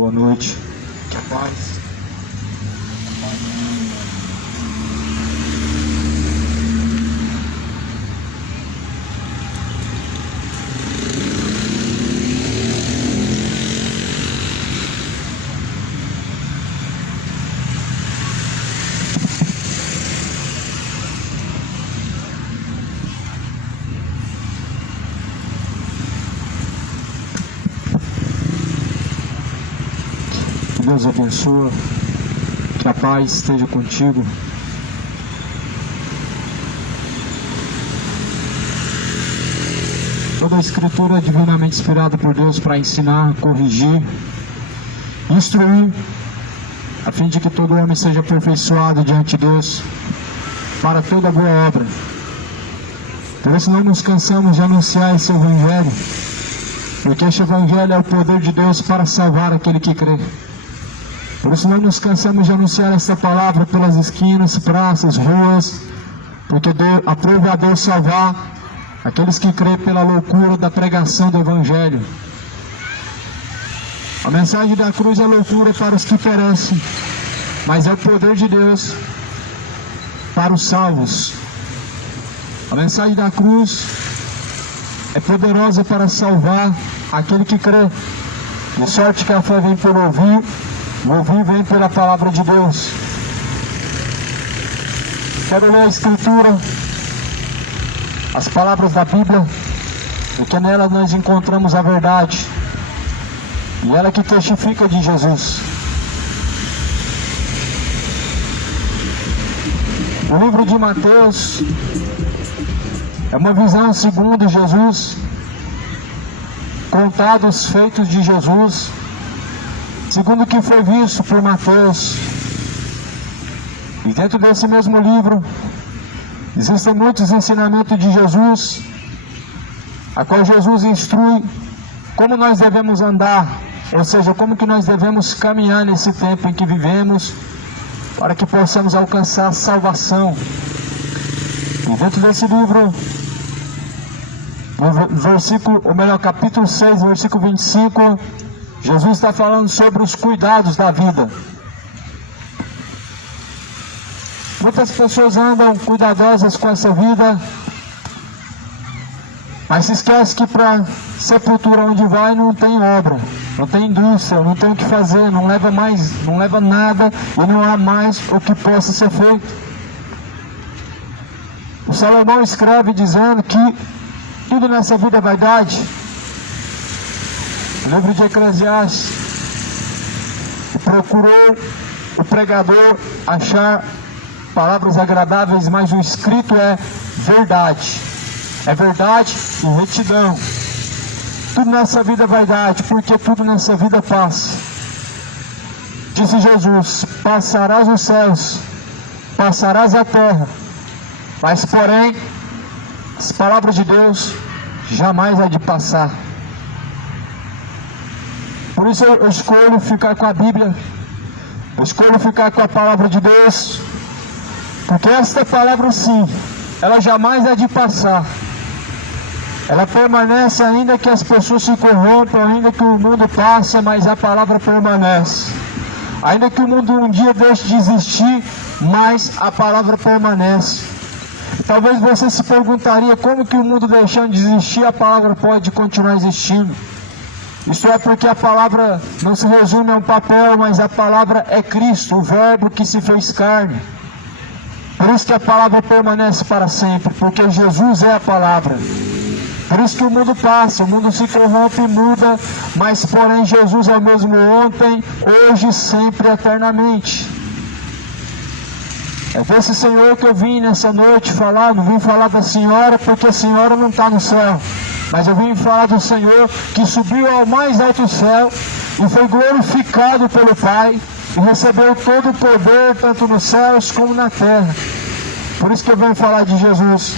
boa noite, que a paz. Que Deus abençoe, que a paz esteja contigo. Toda a Escritura é divinamente inspirada por Deus para ensinar, corrigir, instruir, a fim de que todo homem seja aperfeiçoado diante de Deus para toda boa obra. Por isso não nos cansamos de anunciar esse Evangelho, porque este Evangelho é o poder de Deus para salvar aquele que crê. Por isso não nos cansamos de anunciar esta palavra pelas esquinas, praças, ruas, porque aprove a Deus salvar aqueles que crêem pela loucura da pregação do Evangelho. A mensagem da cruz é loucura para os que perecem, mas é o poder de Deus para os salvos. A mensagem da cruz é poderosa para salvar aquele que crê. De sorte que a fé vem por ouvir, o ouvir vem pela palavra de Deus. Quero ler a Escritura, as palavras da Bíblia, porque nela nós encontramos a verdade, e ela que testifica de Jesus. O livro de Mateus é uma visão segundo Jesus, contada os feitos de Jesus, segundo o que foi visto por Mateus. E dentro desse mesmo livro existem muitos ensinamentos de Jesus, a qual Jesus instrui como nós devemos andar, ou seja, como que nós devemos caminhar nesse tempo em que vivemos, para que possamos alcançar a salvação. E dentro desse livro, no capítulo 6, versículo 25, Jesus está falando sobre os cuidados da vida. Muitas pessoas andam cuidadosas com essa vida, mas se esquece que para sepultura onde vai não tem obra, não tem indústria, não tem o que fazer, não leva nada e não há mais o que possa ser feito. O Salomão escreve dizendo que tudo nessa vida é vaidade. No livro de Eclesiastes, procurou o pregador achar palavras agradáveis, mas o escrito é verdade. É verdade e retidão. Tudo nessa vida é vaidade, porque tudo nessa vida passa. Disse Jesus: passarás os céus, passarás a terra, mas porém as palavras de Deus jamais há de passar. Por isso eu escolho ficar com a Bíblia, eu escolho ficar com a palavra de Deus, porque esta palavra sim, ela jamais há de passar. Ela permanece ainda que as pessoas se corrompam, ainda que o mundo passe, mas a palavra permanece. Ainda que o mundo um dia deixe de existir, mas a palavra permanece. Talvez você se perguntaria como que o mundo deixando de existir, a palavra pode continuar existindo. Isso é porque a palavra não se resume a um papel, mas a palavra é Cristo, o Verbo que se fez carne. Por isso que a palavra permanece para sempre, porque Jesus é a palavra. Por isso que o mundo passa, o mundo se corrompe e muda, mas porém Jesus é o mesmo ontem, hoje, sempre, eternamente. É desse Senhor que eu vim nessa noite falar. Não vim falar da Senhora, porque a Senhora não está no céu, mas eu vim falar do Senhor que subiu ao mais alto céu e foi glorificado pelo Pai e recebeu todo o poder, tanto nos céus como na terra. Por isso que eu venho falar de Jesus.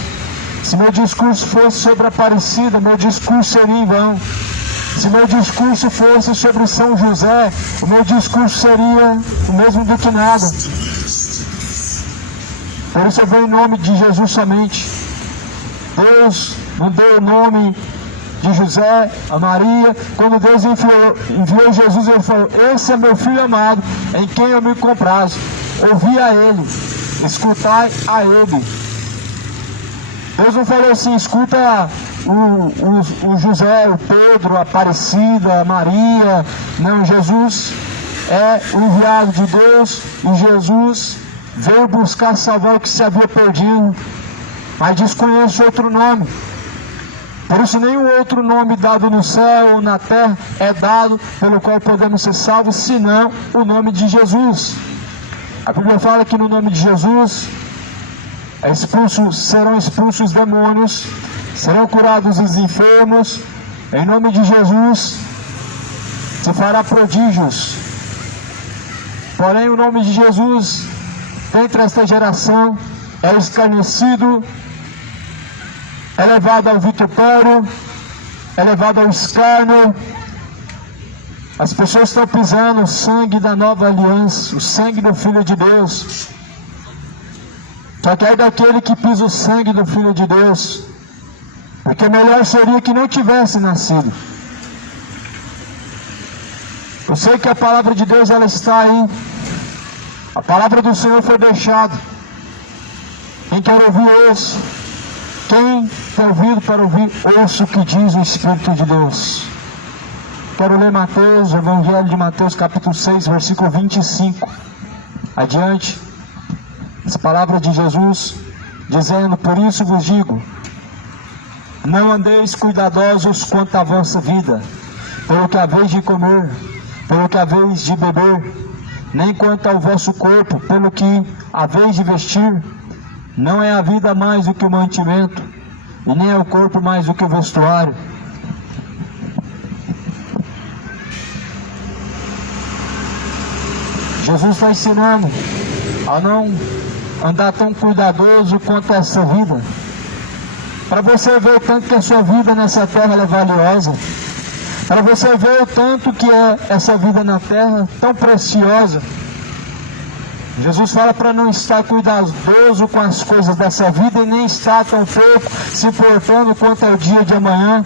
Se meu discurso fosse sobre a Aparecida, meu discurso seria em vão. Se meu discurso fosse sobre São José, o meu discurso seria o mesmo do que nada. Por isso eu venho em nome de Jesus somente. Deus não deu o nome de José, a Maria. Quando Deus enviou Jesus, ele falou: esse é meu filho amado, em quem eu me comprazo. Ouvi a ele, escutai a ele. Deus não falou assim: escuta o José, o Pedro, a Aparecida, a Maria. Não, Jesus é o enviado de Deus, e Jesus veio buscar salvar o que se havia perdido, mas desconhece outro nome. Por isso nenhum outro nome dado no céu ou na terra é dado pelo qual podemos ser salvos, senão o nome de Jesus. A Bíblia fala que no nome de Jesus serão expulsos os demônios, serão curados os enfermos. Em nome de Jesus se fará prodígios. Porém o nome de Jesus, dentre esta geração, é escarnecido, é levado ao vitupério, é levado ao escárnio. As pessoas estão pisando o sangue da nova aliança, o sangue do Filho de Deus. Só que é daquele que pisa o sangue do Filho de Deus, porque melhor seria que não tivesse nascido. Eu sei que a palavra de Deus, ela está aí. A palavra do Senhor foi deixada. Quem quer ouvir, ouça. Quem tem ouvido para ouvir, ouça o que diz o Espírito de Deus. Quero ler Mateus, o Evangelho de Mateus, capítulo 6, versículo 25. Adiante. As palavras de Jesus, dizendo: por isso vos digo, não andeis cuidadosos quanto à vossa vida, pelo que haveis de comer, pelo que haveis de beber, nem quanto ao vosso corpo, pelo que haveis de vestir. Não é a vida mais do que o mantimento, e nem é o corpo mais do que o vestuário. Jesus está ensinando a não andar tão cuidadoso quanto a essa vida, para você ver o tanto que a sua vida nessa terra é valiosa, para você ver o tanto que é essa vida na terra tão preciosa. Jesus fala para não estar cuidadoso com as coisas dessa vida, e nem estar tão pouco se importando quanto ao dia de amanhã,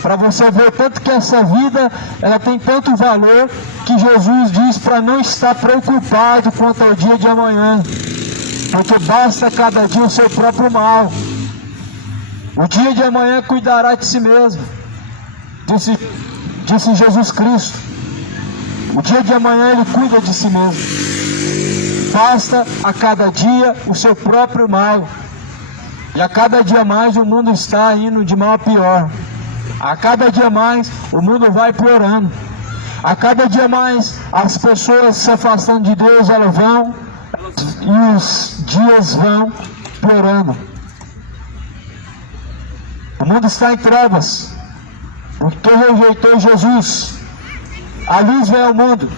para você ver o tanto que essa vida, ela tem tanto valor, que Jesus diz para não estar preocupado quanto ao dia de amanhã, porque basta cada dia o seu próprio mal. O dia de amanhã cuidará de si mesmo, disse Jesus Cristo. O dia de amanhã ele cuida de si mesmo. Basta a cada dia o seu próprio mal. E a cada dia mais o mundo está indo de mal a pior. A cada dia mais o mundo vai piorando. A cada dia mais as pessoas se afastando de Deus, elas vão, e os dias vão piorando. O mundo está em trevas, porque rejeitou Jesus. A luz veio ao mundo,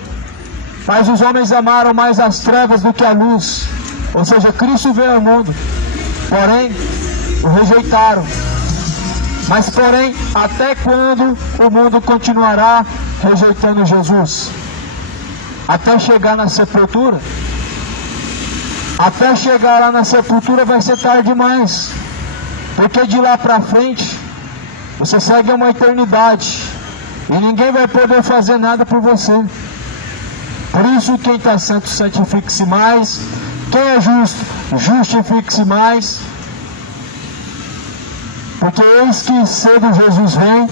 mas os homens amaram mais as trevas do que a luz. Ou seja, Cristo veio ao mundo, porém o rejeitaram. Mas porém, até quando o mundo continuará rejeitando Jesus? Até chegar na sepultura? Até chegar lá na sepultura vai ser tarde demais, porque de lá para frente você segue uma eternidade e ninguém vai poder fazer nada por você. Por isso, quem está santo, santifique-se mais. Quem é justo, justifique-se mais. Porque eis que cedo Jesus vem,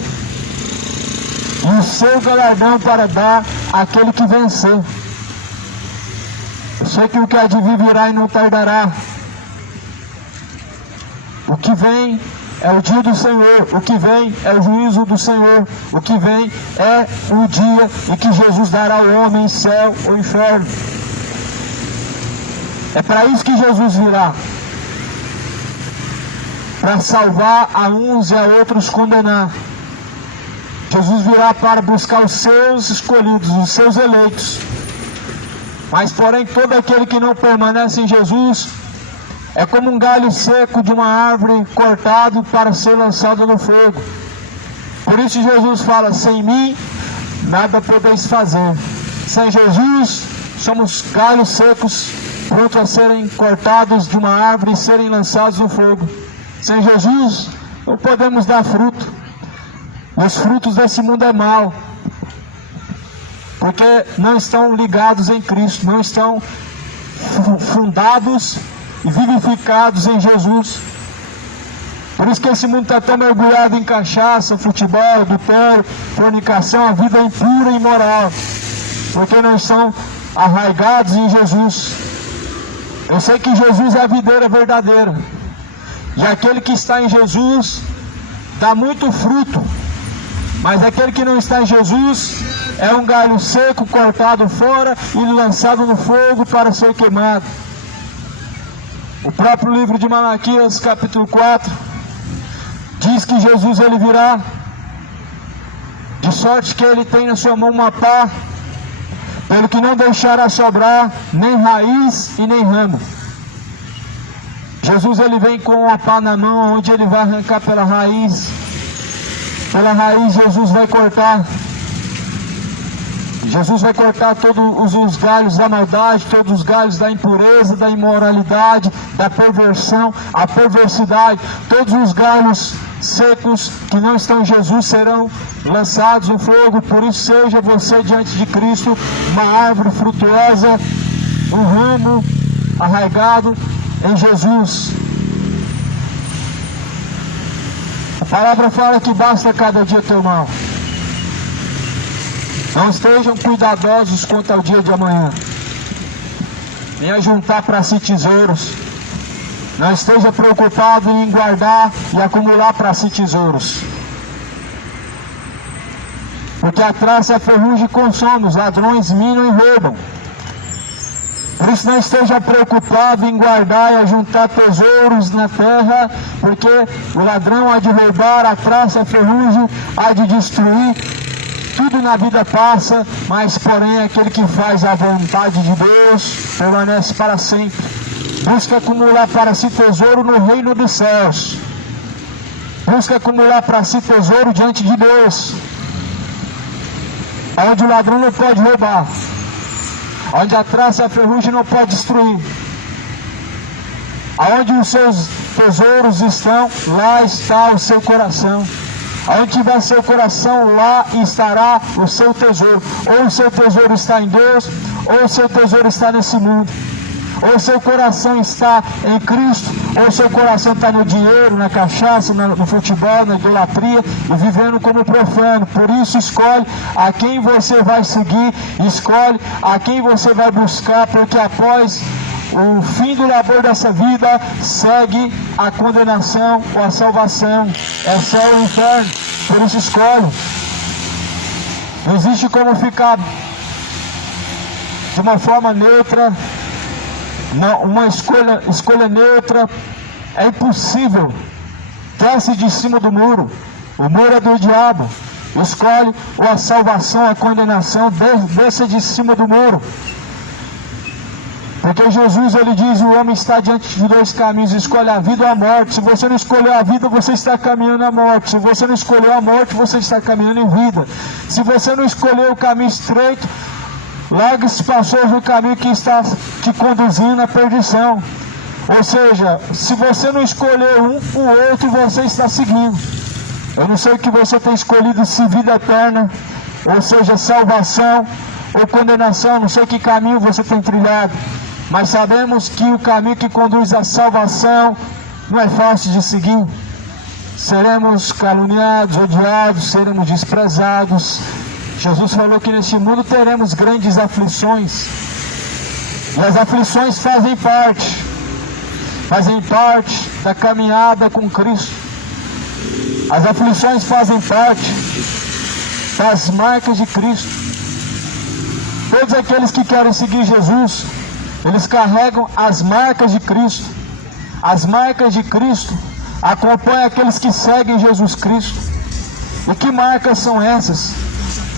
e o seu galardão para dar àquele que vencer. Eu sei que o que há de vir virá e não tardará. O que vem é o dia do Senhor, o que vem é o juízo do Senhor, o que vem é o dia em que Jesus dará ao homem céu ou inferno. É para isso que Jesus virá, para salvar a uns e a outros condenar. Jesus virá para buscar os seus escolhidos, os seus eleitos. Mas porém todo aquele que não permanece em Jesus é como um galho seco de uma árvore cortado para ser lançado no fogo. Por isso Jesus fala: sem mim nada podeis fazer. Sem Jesus somos galhos secos, prontos a serem cortados de uma árvore e serem lançados no fogo. Sem Jesus não podemos dar fruto. Os frutos desse mundo é mau, porque não estão ligados em Cristo, não estão fundados e vivificados em Jesus. Por isso que esse mundo está tão mergulhado em cachaça, futebol, adultério, fornicação, a vida é impura e imoral, porque não estão arraigados em Jesus. Eu sei que Jesus é a videira verdadeira, e aquele que está em Jesus dá muito fruto, mas aquele que não está em Jesus é um galho seco, cortado fora e lançado no fogo para ser queimado. O próprio livro de Malaquias, capítulo 4, diz que Jesus ele virá, de sorte que ele tem na sua mão uma pá, pelo que não deixará sobrar nem raiz e nem ramo. Jesus ele vem com uma pá na mão, onde ele vai arrancar pela raiz. Pela raiz Jesus vai cortar. Jesus vai cortar todos os galhos da maldade, todos os galhos da impureza, da imoralidade, da perversão, a perversidade. Todos os galhos secos que não estão em Jesus serão lançados no fogo. Por isso seja você diante de Cristo uma árvore frutuosa, um ramo arraigado em Jesus. A palavra fala que basta cada dia teu mal. Não estejam cuidadosos quanto ao dia de amanhã, nem ajuntar para si tesouros. Não esteja preocupado em guardar e acumular para si tesouros, porque a traça e a ferrugem consomem, os ladrões minam e roubam. Por isso não esteja preocupado em guardar e ajuntar tesouros na terra, porque o ladrão há de roubar, a traça e a ferrugem há de destruir. Tudo na vida passa, mas porém aquele que faz a vontade de Deus permanece para sempre. Busca acumular para si tesouro no reino dos céus. Busca acumular para si tesouro diante de Deus, onde o ladrão não pode roubar, onde a traça e a ferrugem não pode destruir. Aonde os seus tesouros estão, lá está o seu coração. Aonde tiver seu coração, lá estará o seu tesouro. Ou o seu tesouro está em Deus, ou o seu tesouro está nesse mundo. Ou o seu coração está em Cristo, ou o seu coração está no dinheiro, na cachaça, no futebol, na idolatria, e vivendo como profano. Por isso escolhe a quem você vai seguir, escolhe a quem você vai buscar, porque após o fim do labor dessa vida, segue a condenação ou a salvação, é céu ou inferno. Por isso escolhe. Não existe como ficar de uma forma neutra, não, uma escolha neutra é impossível. Desce de cima do muro, o muro é do diabo. Escolhe ou a salvação, a condenação, desça de cima do muro. Porque Jesus ele diz: o homem está diante de dois caminhos, escolhe a vida ou a morte. Se você não escolher a vida, você está caminhando à morte. Se você não escolher a morte, você está caminhando em vida. Se você não escolher o caminho estreito, largue-se para o caminho que está te conduzindo à perdição. Ou seja, se você não escolher um, o outro você está seguindo. Eu não sei o que você tem escolhido, se vida eterna, ou seja, salvação ou condenação. Não sei que caminho você tem trilhado, mas sabemos que o caminho que conduz à salvação não é fácil de seguir. Seremos caluniados, odiados, seremos desprezados. Jesus falou que neste mundo teremos grandes aflições, e as aflições fazem parte da caminhada com Cristo. As aflições fazem parte das marcas de Cristo. Todos aqueles que querem seguir Jesus, eles carregam as marcas de Cristo. As marcas de Cristo acompanham aqueles que seguem Jesus Cristo. E que marcas são essas?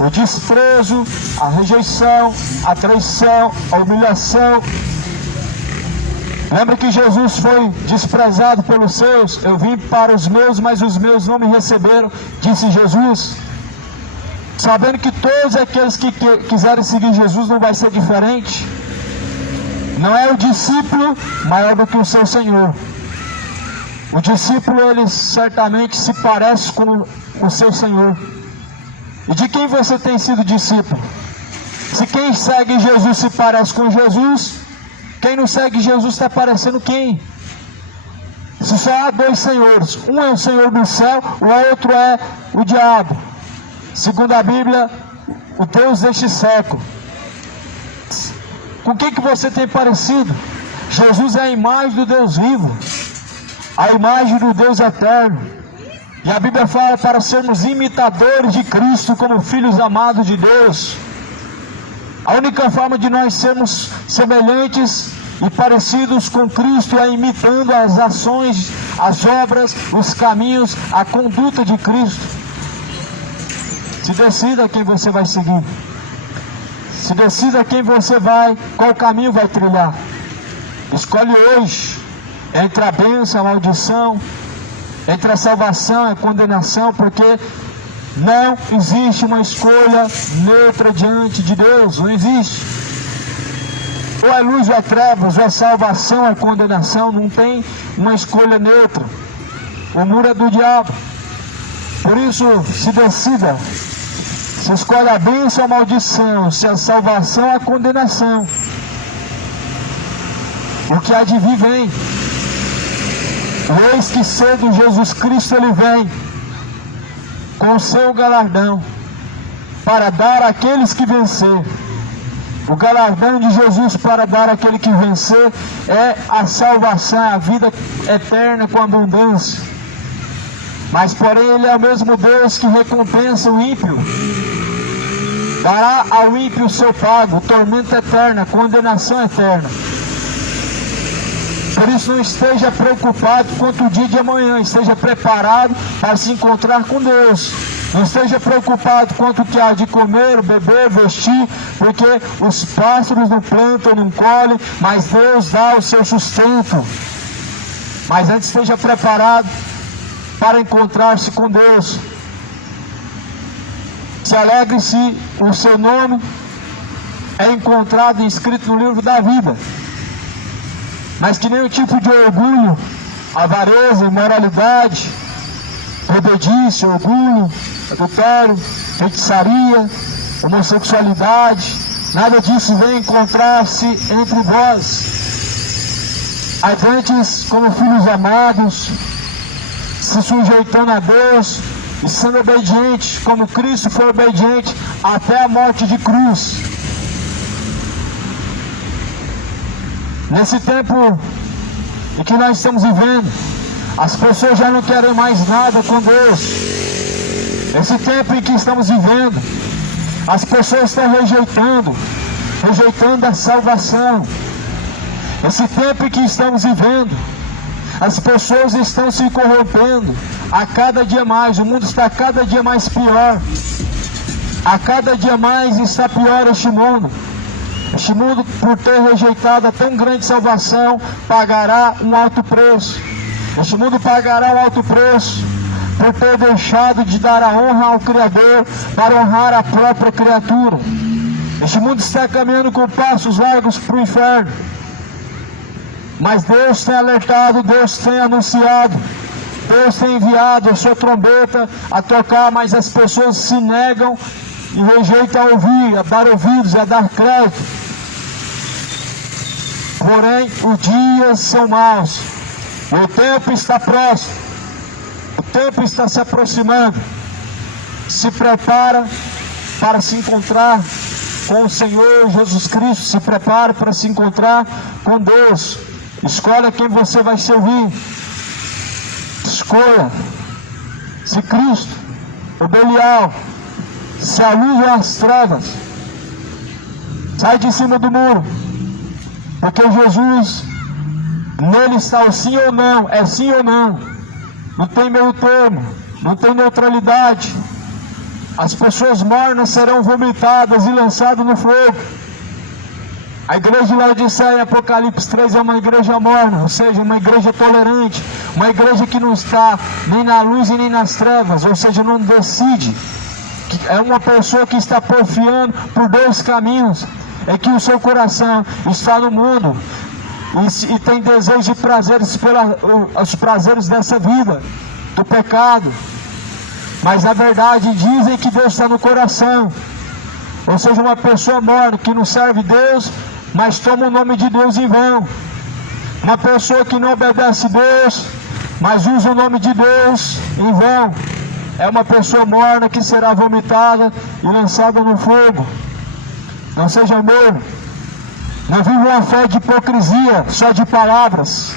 O desprezo, a rejeição, a traição, a humilhação. Lembra que Jesus foi desprezado pelos seus? Eu vim para os meus, mas os meus não me receberam, disse Jesus. Sabendo que todos aqueles que quiserem seguir Jesus não vai ser diferente. Não é o discípulo maior do que o seu Senhor. O discípulo, ele certamente se parece com o seu Senhor. E de quem você tem sido discípulo? Se quem segue Jesus se parece com Jesus, quem não segue Jesus está parecendo quem? Se só há dois senhores, um é o Senhor do céu, o outro é o diabo. Segundo a Bíblia, o Deus deste século. Com quem que você tem parecido? Jesus é a imagem do Deus vivo, a imagem do Deus eterno. E a Bíblia fala para sermos imitadores de Cristo como filhos amados de Deus. A única forma de nós sermos semelhantes e parecidos com Cristo é imitando as ações, as obras, os caminhos, a conduta de Cristo. Se decida quem você vai seguir. Se decida quem você vai, qual caminho vai trilhar. Escolhe hoje entre a bênção e a maldição, entre a salvação e a condenação, porque não existe uma escolha neutra diante de Deus, não existe. Ou é luz ou é trevas, ou é salvação ou é condenação, não tem uma escolha neutra. O muro é do diabo. Por isso, se decida. Se escolhe a bênção ou a maldição, se a salvação ou a condenação. O que há de vir vem. Eis que cedo Jesus Cristo ele vem com o seu galardão para dar àqueles que vencer. O galardão de Jesus para dar àquele que vencer é a salvação, a vida eterna com abundância. Mas porém ele é o mesmo Deus que recompensa o ímpio. Dará ao ímpio o seu pago, tormento eterno, a condenação eterna. Por isso não esteja preocupado quanto o dia de amanhã, esteja preparado para se encontrar com Deus. Não esteja preocupado quanto o que há de comer, beber, vestir, porque os pássaros não plantam, não colhem, mas Deus dá o seu sustento. Mas antes esteja preparado para encontrar-se com Deus. Se alegre se o seu nome é encontrado e escrito no livro da vida. Mas que nenhum tipo de orgulho, avareza, imoralidade, rebeldice, orgulho, adultério, feitiçaria, homossexualidade, nada disso vem encontrar-se entre vós. Antes, como filhos amados, se sujeitando a Deus e sendo obedientes, como Cristo foi obediente até a morte de cruz. Nesse tempo em que nós estamos vivendo, as pessoas já não querem mais nada com Deus. Esse tempo em que estamos vivendo, as pessoas estão rejeitando a salvação. Esse tempo em que estamos vivendo, as pessoas estão se corrompendo a cada dia mais. O mundo está cada dia mais pior. A cada dia mais está pior este mundo. Este mundo, por ter rejeitado a tão grande salvação, pagará um alto preço. Este mundo pagará um alto preço por ter deixado de dar a honra ao Criador para honrar a própria criatura. Este mundo está caminhando com passos largos para o inferno. Mas Deus tem alertado, Deus tem anunciado, Deus tem enviado a sua trombeta a tocar, mas as pessoas se negam e rejeitam a ouvir, a dar ouvidos, a dar crédito. Porém, os dias são maus, e o tempo está próximo, o tempo está se aproximando. Se prepara para se encontrar com o Senhor Jesus Cristo, se prepara para se encontrar com Deus. Escolha quem você vai servir. Escolha se Cristo ou Belial, se a luz ou as trevas. Sai de cima do muro, porque Jesus, nele está o sim ou não, é sim ou não. Não tem meio termo, não tem neutralidade. As pessoas mornas serão vomitadas e lançadas no fogo. A igreja de Laodiceia, em Apocalipse 3, é uma igreja morna, ou seja, uma igreja tolerante, uma igreja que não está nem na luz e nem nas trevas, ou seja, não decide. É uma pessoa que está porfiando por dois caminhos. É que o seu coração está no mundo, e tem desejos e prazeres os prazeres dessa vida, do pecado. Mas a verdade dizem que Deus está no coração. Ou seja, uma pessoa morna que não serve Deus, mas toma o nome de Deus em vão. Uma pessoa que não obedece Deus, mas usa o nome de Deus em vão, é uma pessoa morna que será vomitada e lançada no fogo. Não seja morno. Não viva uma fé de hipocrisia, só de palavras,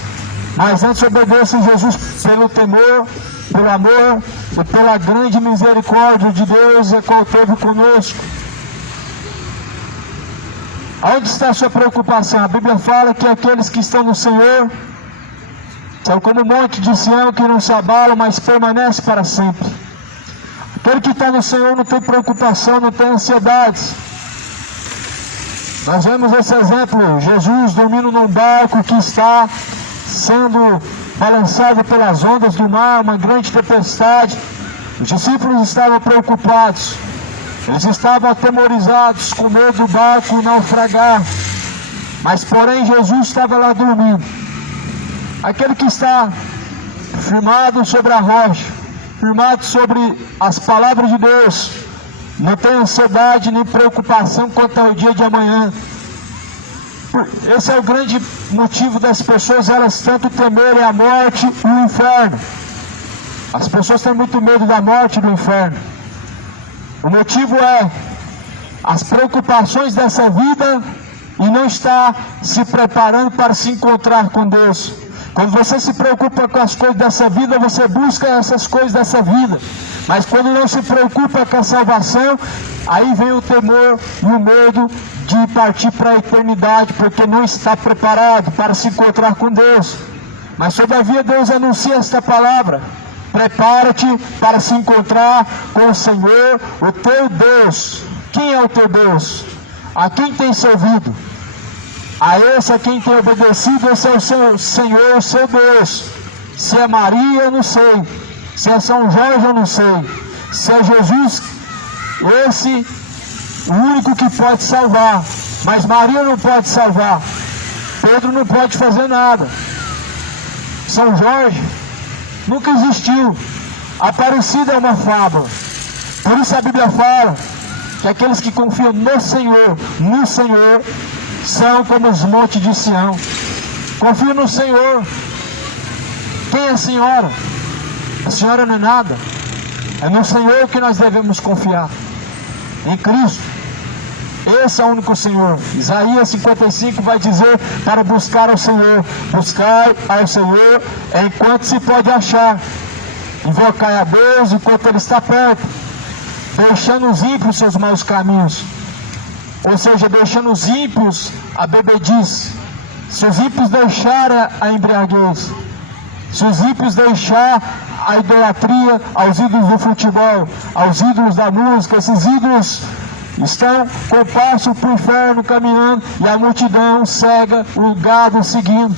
mas antes obedeça Jesus pelo temor, pelo amor e pela grande misericórdia de Deus que teve conosco. Onde está a sua preocupação? A Bíblia fala que aqueles que estão no Senhor são como o monte de Sião que não se abala, mas permanece para sempre. Aquele que está no Senhor não tem preocupação, não tem ansiedades. Nós vemos esse exemplo, Jesus dormindo num barco que está sendo balançado pelas ondas do mar, uma grande tempestade. Os discípulos estavam preocupados. Eles estavam atemorizados, com medo do barco naufragar. Mas porém Jesus estava lá dormindo. Aquele que está firmado sobre a rocha, firmado sobre as palavras de Deus, não tem ansiedade nem preocupação quanto ao dia de amanhã. Esse é o grande motivo das pessoas, elas tanto temerem a morte e o inferno. As pessoas têm muito medo da morte e do inferno. O motivo é as preocupações dessa vida e não está se preparando para se encontrar com Deus. Quando você se preocupa com as coisas dessa vida, você busca essas coisas dessa vida. Mas quando não se preocupa com a salvação, aí vem o temor e o medo de partir para a eternidade, porque não está preparado para se encontrar com Deus. Mas todavia Deus anuncia esta palavra: prepara-te para se encontrar com o Senhor, o teu Deus. Quem é o teu Deus? A quem tem servido? A esse a quem tem obedecido, esse é o seu Senhor, o seu Deus. Se é Maria, eu não sei. Se é São Jorge, eu não sei. Se é Jesus, esse o único que pode salvar. Mas Maria não pode salvar. Pedro não pode fazer nada. São Jorge nunca existiu. Aparecida é uma fábula. Por isso a Bíblia fala que aqueles que confiam no Senhor, são como os montes de Sião. Confia no Senhor. Quem é a senhora? A senhora não é nada. É no Senhor que nós devemos confiar. Em Cristo. Esse é o único Senhor. Isaías 55 vai dizer para buscar ao Senhor. Buscar ao Senhor enquanto se pode achar. Invocai a Deus enquanto Ele está perto. Deixando os ímpios seus maus caminhos. Ou seja, deixando os ímpios a bebedice. Se os ímpios deixarem a embriaguez, se os ímpios deixar a idolatria aos ídolos do futebol, aos ídolos da música, esses ídolos estão com o passo para o inferno caminhando e a multidão cega, o gado seguindo.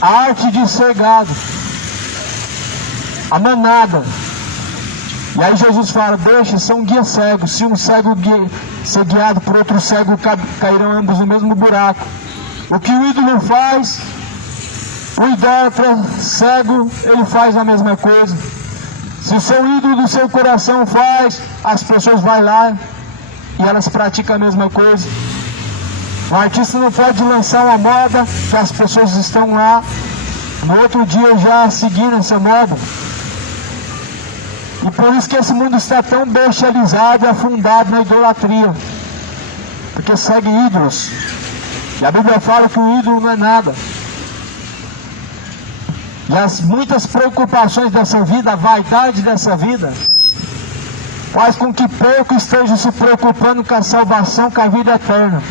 A arte de ser gado, a manada. E aí Jesus fala: deixa, são guias cegos. Se um cego ser guiado por outro cego, cairão ambos no mesmo buraco. O que o ídolo faz, o idólatra cego, ele faz a mesma coisa. Se o seu ídolo do seu coração faz, as pessoas vão lá e elas praticam a mesma coisa. O artista não pode lançar uma moda que as pessoas estão lá no outro dia já seguindo essa moda. E por isso que esse mundo está tão bestializado e afundado na idolatria. Porque segue ídolos. E a Bíblia fala que o ídolo não é nada. E as muitas preocupações dessa vida, a vaidade dessa vida, faz com que pouco estejam se preocupando com a salvação, com a vida eterna.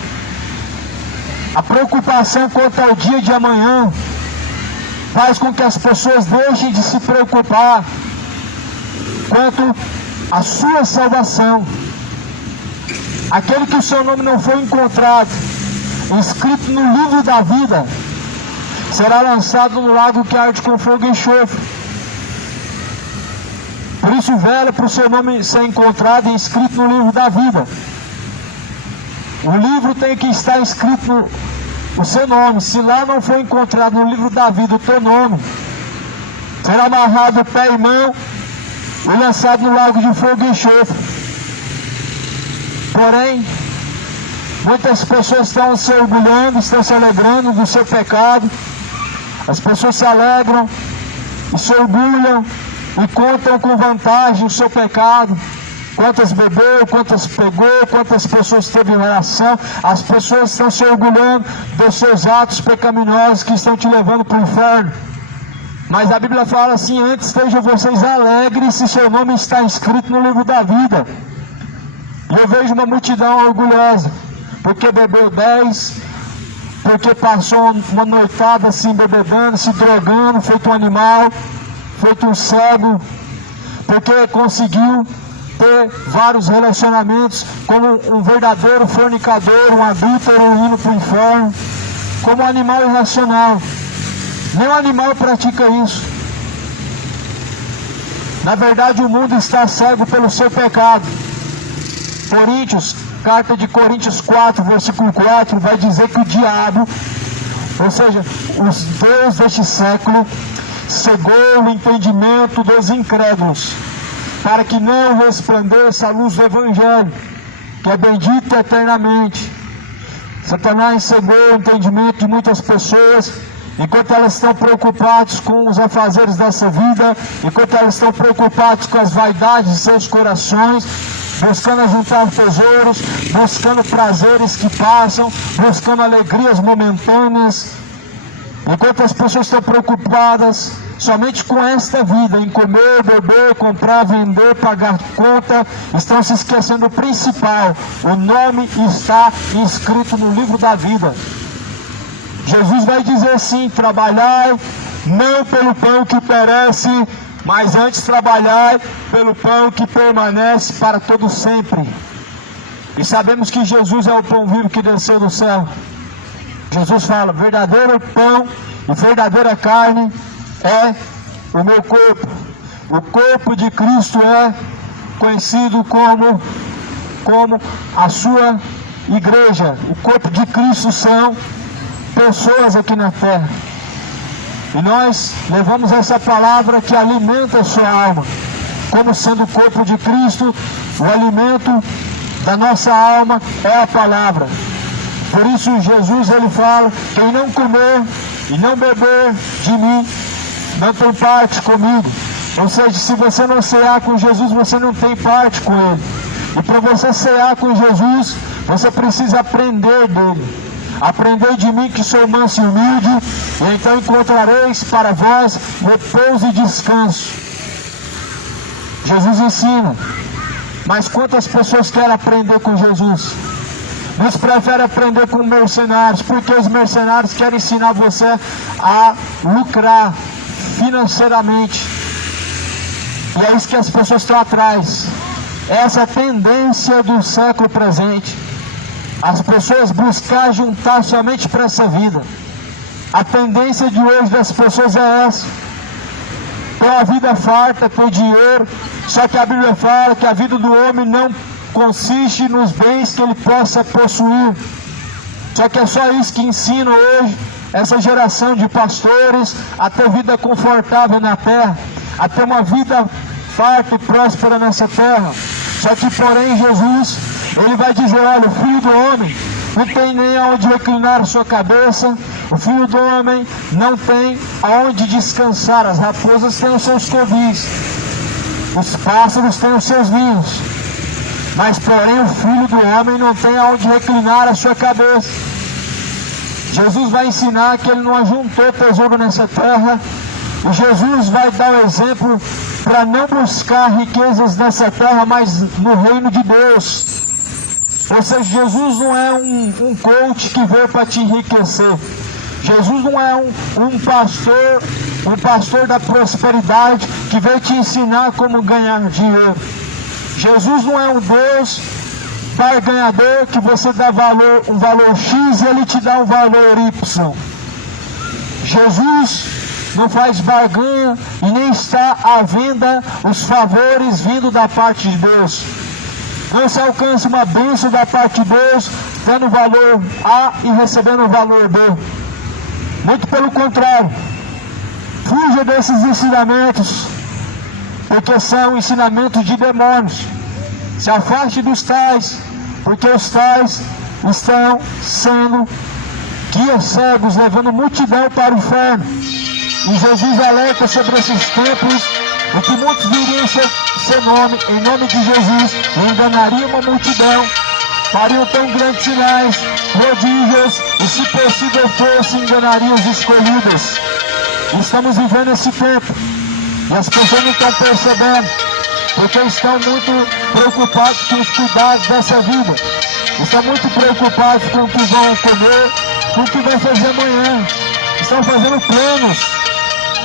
A preocupação quanto ao dia de amanhã faz com que as pessoas deixem de se preocupar quanto à sua salvação. Aquele que o seu nome não foi encontrado, inscrito no livro da vida, será lançado no lago que arde com fogo e enxofre. Por isso vela para o seu nome ser encontrado e inscrito no livro da vida. O livro tem que estar escrito o seu nome. Se lá não for encontrado no livro da vida o teu nome, será amarrado pé e mão e lançado no lago de fogo e enxofre. Porém, muitas pessoas estão se orgulhando, estão se alegrando do seu pecado. As pessoas se alegram e se orgulham e contam com vantagem o seu pecado. Quantas bebeu, quantas pegou, quantas pessoas teve em relação. As pessoas estão se orgulhando dos seus atos pecaminosos que estão te levando para o inferno. Mas a Bíblia fala assim: antes estejam vocês alegres se seu nome está escrito no livro da vida. E eu vejo uma multidão orgulhosa, porque bebeu 10, porque passou uma noitada se embebedando, se drogando, feito um animal, feito um cego, porque conseguiu ter vários relacionamentos, como um verdadeiro fornicador, um adúltero indo para o inferno, como um animal irracional. Nenhum animal pratica isso. Na verdade, o mundo está cego pelo seu pecado. Carta de Coríntios 4, versículo 4, vai dizer que o diabo, ou seja, os deuses deste século, cegou o entendimento dos incrédulos, para que não resplandeça a luz do Evangelho, que é bendito eternamente. Satanás cegou o entendimento de muitas pessoas, enquanto elas estão preocupadas com os afazeres dessa vida, enquanto elas estão preocupadas com as vaidades de seus corações, buscando juntar tesouros, buscando prazeres que passam, buscando alegrias momentâneas. Enquanto as pessoas estão preocupadas somente com esta vida, em comer, beber, comprar, vender, pagar conta, estão se esquecendo do principal: o nome está inscrito no livro da vida. Jesus vai dizer assim: trabalhai não pelo pão que perece, mas antes trabalhai pelo pão que permanece para todo sempre. E sabemos que Jesus é o pão vivo que desceu do céu. Jesus fala: verdadeiro pão e verdadeira carne é o meu corpo. O corpo de Cristo é conhecido como a sua igreja. O corpo de Cristo são pessoas aqui na terra. E nós levamos essa palavra que alimenta a sua alma, como sendo o corpo de Cristo. O alimento da nossa alma é a palavra. Por isso Jesus ele fala: quem não comer e não beber de mim não tem parte comigo. Ou seja, se você não cear com Jesus, você não tem parte com Ele. E para você cear com Jesus, você precisa aprender dele. Aprendei de mim que sou manso e humilde, e então encontrareis para vós repouso e descanso. Jesus ensina. Mas quantas pessoas querem aprender com Jesus? Muitos preferem aprender com mercenários, porque os mercenários querem ensinar você a lucrar financeiramente. E é isso que as pessoas estão atrás. Essa é a tendência do século presente. As pessoas buscar juntar somente para essa vida. A tendência de hoje das pessoas é essa: ter a vida farta, ter dinheiro. Só que a Bíblia fala que a vida do homem não consiste nos bens que ele possa possuir. Só que é só isso que ensina hoje essa geração de pastores a ter vida confortável na terra, a ter uma vida farta e próspera nessa terra. Só que porém Jesus, ele vai dizer: olha, o Filho do Homem não tem nem aonde reclinar a sua cabeça, o Filho do Homem não tem aonde descansar. As raposas têm os seus covis, os pássaros têm os seus ninhos, mas porém o Filho do Homem não tem aonde reclinar a sua cabeça. Jesus vai ensinar que ele não ajuntou tesouro nessa terra, e Jesus vai dar o exemplo para não buscar riquezas nessa terra, mas no reino de Deus. Ou seja, Jesus não é um coach que veio para te enriquecer. Jesus não é um pastor da prosperidade que veio te ensinar como ganhar dinheiro. Jesus não é um Deus barganhador que você dá um valor X e ele te dá um valor Y. Jesus não faz barganha e nem está à venda os favores vindo da parte de Deus. Não se alcança uma bênção da parte de Deus dando valor A e recebendo valor B. Muito pelo contrário. Fuja desses ensinamentos, porque são ensinamentos de demônios. Se afaste dos tais, porque os tais estão sendo guias cegos, levando multidão para o inferno. E Jesus alerta sobre esses tempos, em que muitos viriam seu nome, em nome de Jesus, e enganariam uma multidão, fariam tão grandes sinais, prodígios, e se possível fosse, enganariam os escolhidos. Estamos vivendo esse tempo, e as pessoas não estão percebendo, porque estão muito preocupados com os cuidados dessa vida. Estão muito preocupados com o que vão comer, com o que vão fazer amanhã. Estão fazendo planos.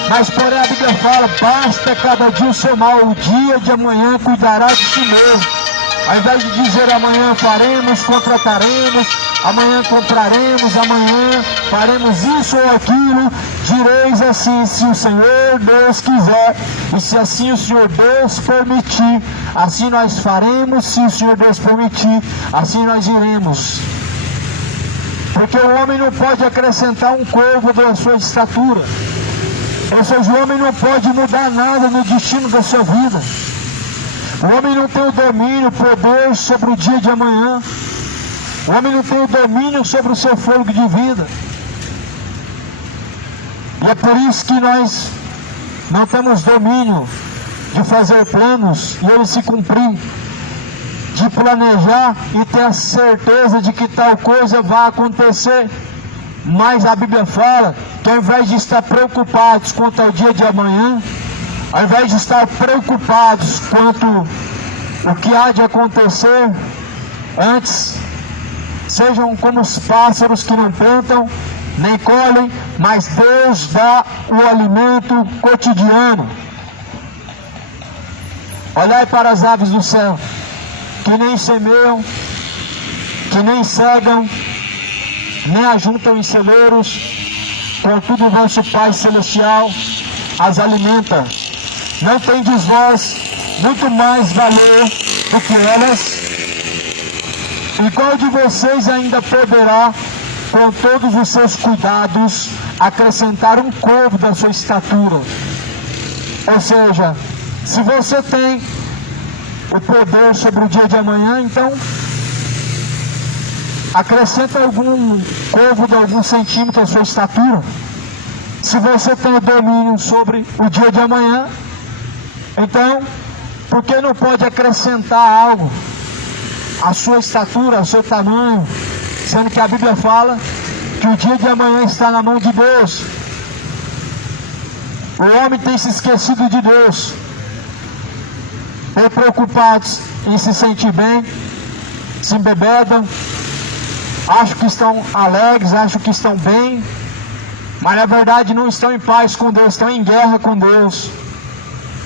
Mas porém a Bíblia fala, basta cada dia o seu mal, o dia de amanhã cuidará de si mesmo. Ao invés de dizer amanhã faremos, contrataremos, amanhã compraremos, amanhã faremos isso ou aquilo, direis assim, se o Senhor Deus quiser, e se assim o Senhor Deus permitir, assim nós faremos, se o Senhor Deus permitir, assim nós iremos. Porque o homem não pode acrescentar um côvado da sua estatura. Ou seja, o homem não pode mudar nada no destino da sua vida. O homem não tem o domínio, o poder sobre o dia de amanhã. O homem não tem o domínio sobre o seu fôlego de vida. E é por isso que nós não temos domínio de fazer planos e eles se cumprir, de planejar e ter a certeza de que tal coisa vai acontecer. Mas a Bíblia fala que ao invés de estar preocupados quanto ao dia de amanhã, ao invés de estar preocupados quanto o que há de acontecer, antes sejam como os pássaros que não plantam, nem colhem, mas Deus dá o alimento cotidiano. Olhai para as aves do céu, que nem semeiam, que nem cegam, nem ajuntam em celeiros, contudo o vosso Pai Celestial as alimenta. Não tendes vós muito mais valor do que elas? E qual de vocês ainda poderá, com todos os seus cuidados, acrescentar um côvado da sua estatura? Ou seja, se você tem o poder sobre o dia de amanhã, então acrescenta algum côvado, algum centímetro à sua estatura. Se você tem o domínio sobre o dia de amanhã, então, por que não pode acrescentar algo à sua estatura, ao seu tamanho, sendo que a Bíblia fala que o dia de amanhã está na mão de Deus? O homem tem se esquecido de Deus, tem preocupados em se sentir bem, se embebedam, acham que estão alegres, acham que estão bem, mas na verdade não estão em paz com Deus, estão em guerra com Deus.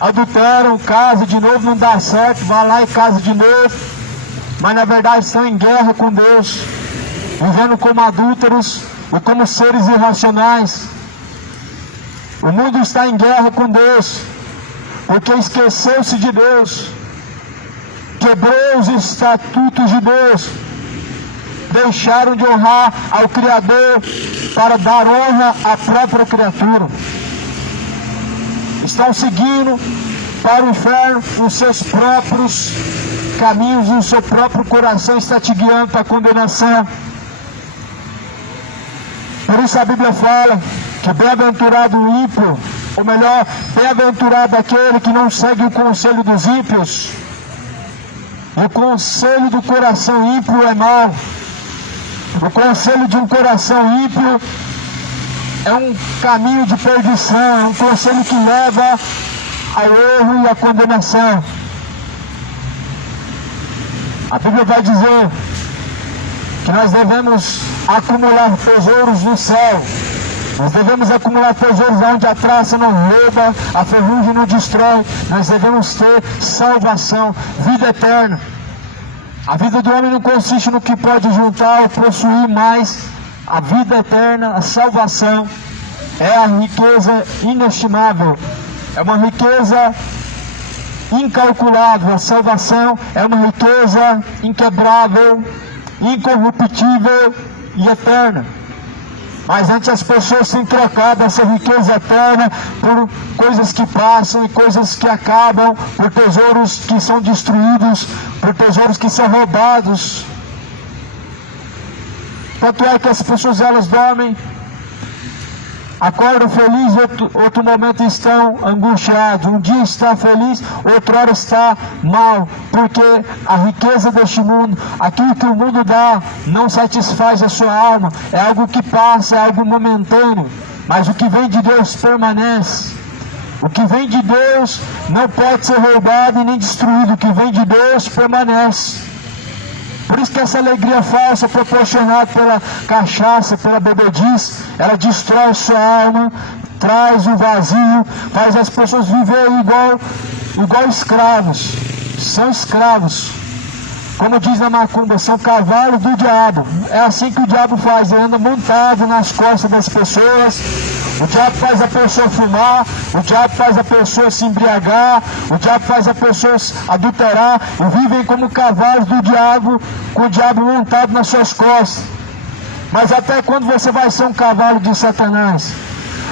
Adulteram, casam, de novo não dá certo, vai lá e casa de novo, mas na verdade estão em guerra com Deus, vivendo como adúlteros e como seres irracionais. O mundo está em guerra com Deus, porque esqueceu-se de Deus, quebrou os estatutos de Deus, deixaram de honrar ao Criador para dar honra à própria criatura. Estão seguindo para o inferno os seus próprios caminhos, e o seu próprio coração está te guiando para a condenação. Por isso a Bíblia fala que bem-aventurado o ímpio, ou melhor, bem-aventurado aquele que não segue o conselho dos ímpios. O conselho do coração ímpio é mau. O conselho de um coração ímpio é um caminho de perdição, é um conselho que leva ao erro e à condenação. A Bíblia vai dizer que nós devemos acumular tesouros no céu. Nós devemos acumular tesouros onde a traça não rouba, a ferrugem não destrói. Nós devemos ter salvação, vida eterna. A vida do homem não consiste no que pode juntar ou possuir, mas a vida eterna, a salvação, é a riqueza inestimável, é uma riqueza incalculável. A salvação é uma riqueza inquebrável, incorruptível e eterna. Mas antes as pessoas têm trocado essa riqueza eterna por coisas que passam e coisas que acabam, por tesouros que são destruídos, por tesouros que são roubados. Tanto é que as pessoas, elas dormem, acordam felizes, outro momento estão angustiados. Um dia está feliz, outra hora está mal, porque a riqueza deste mundo, aquilo que o mundo dá, não satisfaz a sua alma. É algo que passa, é algo momentâneo, mas o que vem de Deus permanece. O que vem de Deus não pode ser roubado e nem destruído. O que vem de Deus permanece. Por isso que essa alegria falsa proporcionada pela cachaça, pela bebedice, ela destrói sua alma, traz o vazio, faz as pessoas viverem igual escravos. São escravos. Como diz na macumba, são cavalos do diabo. É assim que o diabo faz, ele anda montado nas costas das pessoas. O diabo faz a pessoa fumar, o diabo faz a pessoa se embriagar, o diabo faz a pessoa adulterar, e vivem como cavalos do diabo, com o diabo montado nas suas costas. Mas até quando você vai ser um cavalo de Satanás?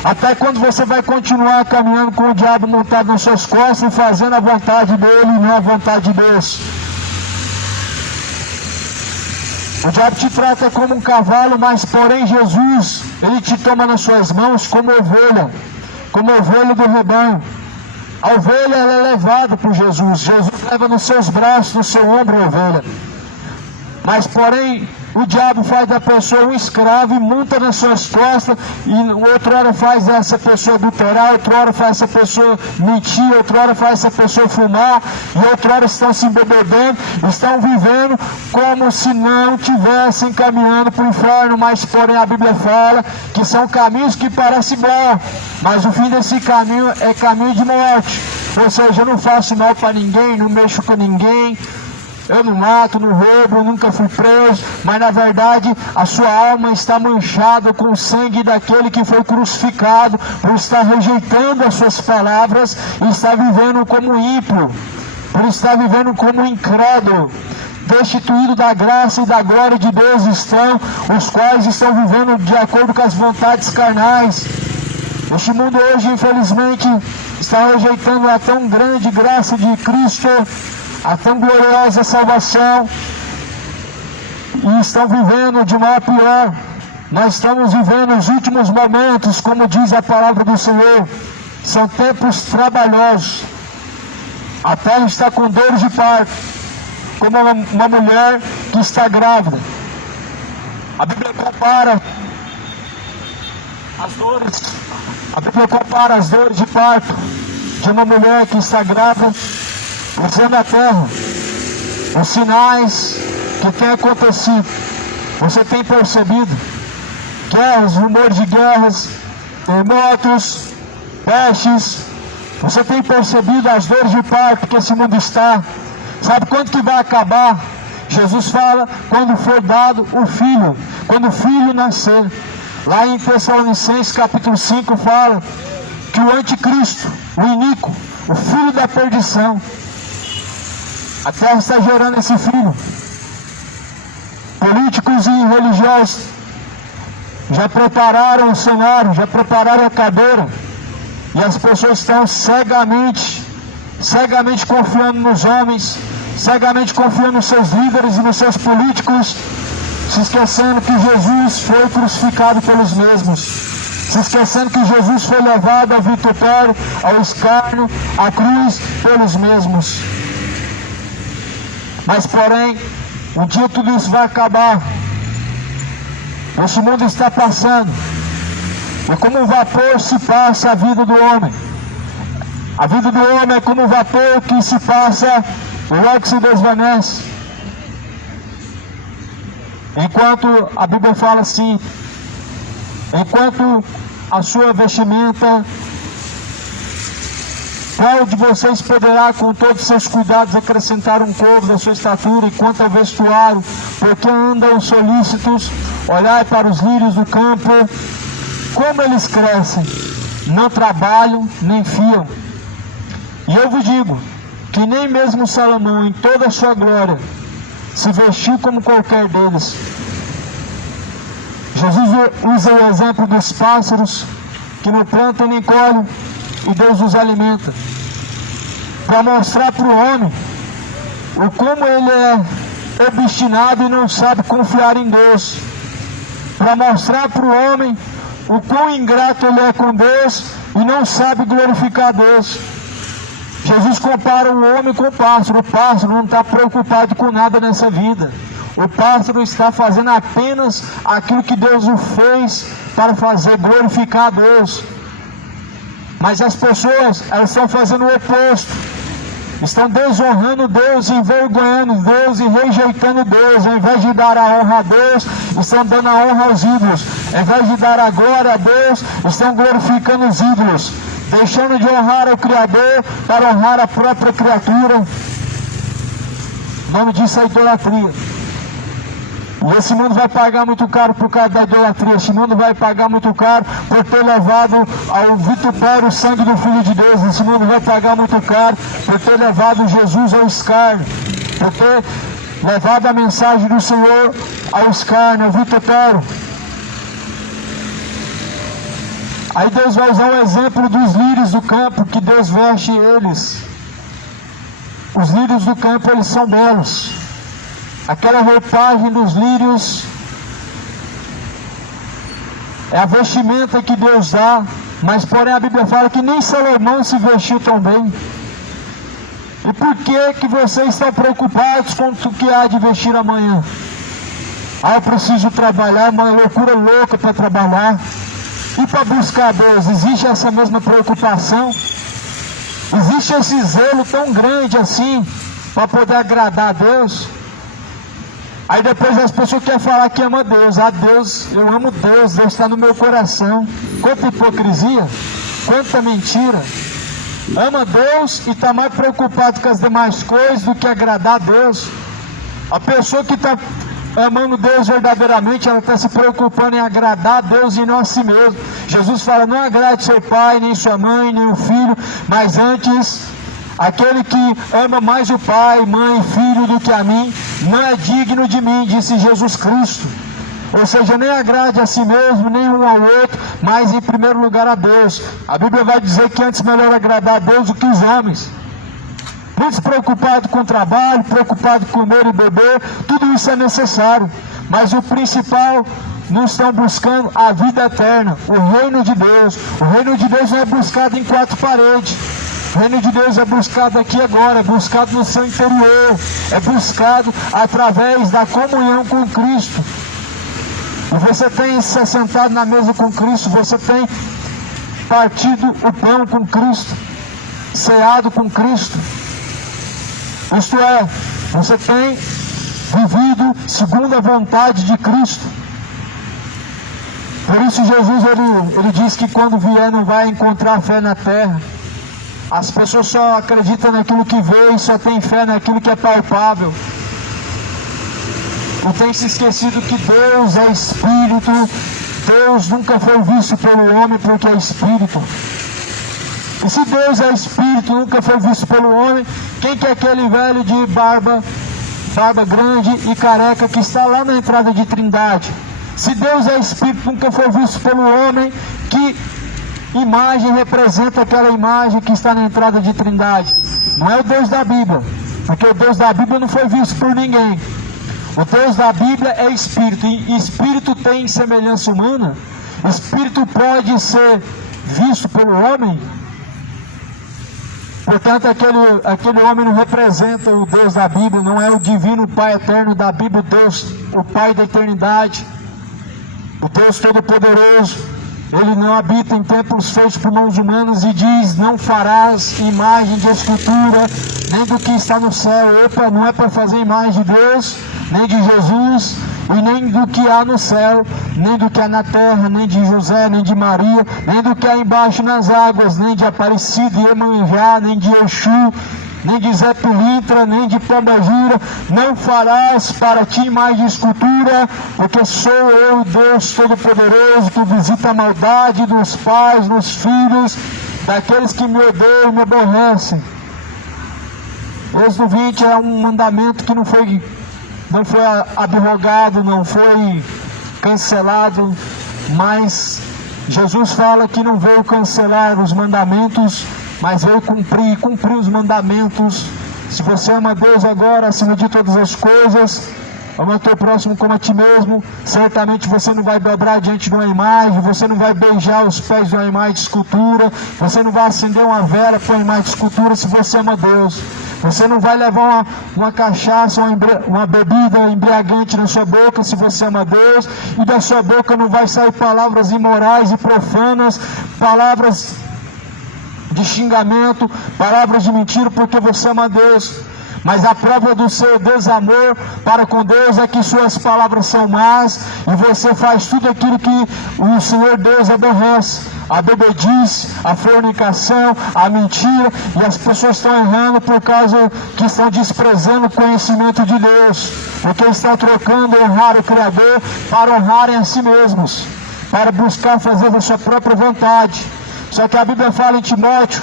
Até quando você vai continuar caminhando com o diabo montado nas suas costas e fazendo a vontade dele e não a vontade de Deus? O diabo te trata como um cavalo, mas porém Jesus, ele te toma nas suas mãos como ovelha do rebanho. A ovelha, ela é levada por Jesus. Jesus leva nos seus braços, no seu ombro a ovelha. Mas porém, o diabo faz da pessoa um escravo e monta nas suas costas, e outra hora faz essa pessoa adulterar, outra hora faz essa pessoa mentir, outra hora faz essa pessoa fumar, e outra hora estão se embebedando, estão vivendo como se não estivessem caminhando para o inferno. Mas porém a Bíblia fala que são caminhos que parecem bons, mas o fim desse caminho é caminho de morte. Ou seja, eu não faço mal para ninguém, não mexo com ninguém, eu não mato, não roubo, nunca fui preso, mas na verdade a sua alma está manchada com o sangue daquele que foi crucificado, por estar rejeitando as suas palavras e está vivendo como ímpio, por estar vivendo como incrédulo. Destituído da graça e da glória de Deus estão os quais estão vivendo de acordo com as vontades carnais. Este mundo hoje, infelizmente, está rejeitando a tão grande graça de Cristo, a tão gloriosa salvação, e estão vivendo de mal a pior. Nós estamos vivendo os últimos momentos, como diz a palavra do Senhor. São tempos trabalhosos. A terra está com dores de parto, como uma mulher que está grávida. A Bíblia compara as dores de parto de uma mulher que está grávida, dizendo a terra os sinais que têm acontecido. Você tem percebido guerras, rumores de guerras, terremotos, pestes. Você tem percebido as dores de parto que esse mundo está. Sabe quando que vai acabar? Jesus fala quando for dado o filho, quando o filho nascer. Lá em Tessalonicenses capítulo 5 fala que o anticristo, o iníquo, o filho da perdição, a terra está gerando esse filho. Políticos e religiosos já prepararam o cenário, já prepararam a cadeira, e as pessoas estão cegamente confiando nos homens, cegamente confiando nos seus líderes e nos seus políticos, se esquecendo que Jesus foi crucificado pelos mesmos, se esquecendo que Jesus foi levado ao vitupério, ao escárnio, à cruz pelos mesmos. Mas porém, um dia tudo isso vai acabar. Esse mundo está passando, e como um vapor se passa a vida do homem. A vida do homem é como um vapor que se passa e logo se desvanece. Enquanto a Bíblia fala assim, enquanto a sua vestimenta, qual de vocês poderá com todos os seus cuidados acrescentar um côvado da sua estatura? Enquanto ao vestuário, porque andam solícitos, olhai para os lírios do campo, como eles crescem, não trabalham nem fiam. E eu vos digo que nem mesmo Salomão, em toda a sua glória, se vestiu como qualquer deles. Jesus usa o exemplo dos pássaros, que não plantam nem colhem, e Deus os alimenta, para mostrar para o homem o como ele é obstinado e não sabe confiar em Deus, para mostrar para o homem o quão ingrato ele é com Deus e não sabe glorificar Deus. Jesus compara o homem com o pássaro. O pássaro não está preocupado com nada nessa vida. O pássaro está fazendo apenas aquilo que Deus o fez para fazer, glorificar a Deus. Mas as pessoas, elas estão fazendo o oposto. Estão desonrando Deus, envergonhando Deus e rejeitando Deus. Ao invés de dar a honra a Deus, estão dando a honra aos ídolos. Ao invés de dar a glória a Deus, estão glorificando os ídolos, deixando de honrar o Criador para honrar a própria criatura. O nome disso é idolatria. E esse mundo vai pagar muito caro por causa da idolatria. Esse mundo vai pagar muito caro por ter levado ao vitupério o sangue do Filho de Deus. Esse mundo vai pagar muito caro por ter levado Jesus ao escárnio, por ter levado a mensagem do Senhor ao escárnio, ao vitupério. Aí Deus vai usar o exemplo dos lírios do campo, que Deus veste eles. Os lírios do campo, eles são belos. Aquela roupagem dos lírios é a vestimenta que Deus dá, mas porém a Bíblia fala que nem Salomão se vestiu tão bem. E por que vocês estão preocupados com o que há de vestir amanhã? Ah, eu preciso trabalhar, uma loucura louca para trabalhar. E para buscar Deus, existe essa mesma preocupação? Existe esse zelo tão grande assim para poder agradar a Deus? Aí depois as pessoas querem falar que ama Deus. Ah, Deus, eu amo Deus, Deus está no meu coração. Quanta hipocrisia, quanta mentira. Ama Deus e está mais preocupado com as demais coisas do que agradar a Deus. A pessoa que está amando Deus verdadeiramente, ela está se preocupando em agradar a Deus e não a si mesmo. Jesus fala, não agrade seu pai, nem sua mãe, nem o filho, mas antes, aquele que ama mais o pai, mãe e filho do que a mim, não é digno de mim, disse Jesus Cristo. Ou seja, nem agrade a si mesmo, nem um ao outro, mas em primeiro lugar a Deus. A Bíblia vai dizer que antes melhor agradar a Deus do que os homens. Muitos preocupados com o trabalho, preocupados com comer e beber, tudo isso é necessário. Mas o principal, não estão buscando a vida eterna, o reino de Deus. O reino de Deus não é buscado em quatro paredes. O reino de Deus é buscado aqui agora, é buscado no seu interior, é buscado através da comunhão com Cristo. E você tem se sentado na mesa com Cristo, você tem partido o pão com Cristo, ceado com Cristo. Isto é, você tem vivido segundo a vontade de Cristo. Por isso Jesus ele diz que quando vier não vai encontrar fé na terra. As pessoas só acreditam naquilo que vê e só tem fé naquilo que é palpável. E tem se esquecido que Deus é Espírito. Deus nunca foi visto pelo homem porque é Espírito. E se Deus é Espírito, nunca foi visto pelo homem, quem que é aquele velho de barba grande e careca que está lá na entrada de Trindade? Se Deus é Espírito, nunca foi visto pelo homem, que imagem representa aquela imagem que está na entrada de Trindade? Não é o Deus da Bíblia, porque o Deus da Bíblia não foi visto por ninguém. O Deus da Bíblia é Espírito, e Espírito tem semelhança humana. Espírito pode ser visto pelo homem. Portanto, aquele homem não representa o Deus da Bíblia, não é o divino Pai eterno da Bíblia, o Deus, o Pai da eternidade, o Deus Todo-Poderoso. Ele não habita em templos feitos por mãos humanas e diz, não farás imagem de escultura, nem do que está no céu. Opa, não é para fazer imagem de Deus, nem de Jesus, e nem do que há no céu, nem do que há na terra, nem de José, nem de Maria, nem do que há embaixo nas águas, nem de Aparecido e Iemanjá, nem de Exu, nem de Zé Pilintra, nem de Pombagira. Não farás para ti imagem de escultura, porque sou eu, Deus Todo-Poderoso, que visita a maldade dos pais, dos filhos, daqueles que me odeiam e me aborrecem. Êxodo 20 é um mandamento que não foi não foi abrogado, não foi cancelado, mas Jesus fala que não veio cancelar os mandamentos, mas veio cumprir os mandamentos. Se você ama Deus agora, acima de todas as coisas, ama o teu próximo como a ti mesmo, certamente você não vai dobrar diante de uma imagem, você não vai beijar os pés de uma imagem de escultura, você não vai acender uma vela para uma imagem de escultura se você ama Deus. Você não vai levar uma cachaça, uma bebida embriagante na sua boca se você ama Deus, e da sua boca não vai sair palavras imorais e profanas, palavras de xingamento, palavras de mentira, porque você ama Deus. Mas a prova do seu desamor para com Deus é que suas palavras são más e você faz tudo aquilo que o Senhor Deus aborrece. A bebedice, a fornicação, a mentira, e as pessoas estão errando por causa que estão desprezando o conhecimento de Deus, porque estão trocando honrar o Criador para honrarem a si mesmos, para buscar fazer da sua própria vontade. Só que a Bíblia fala em Timóteo,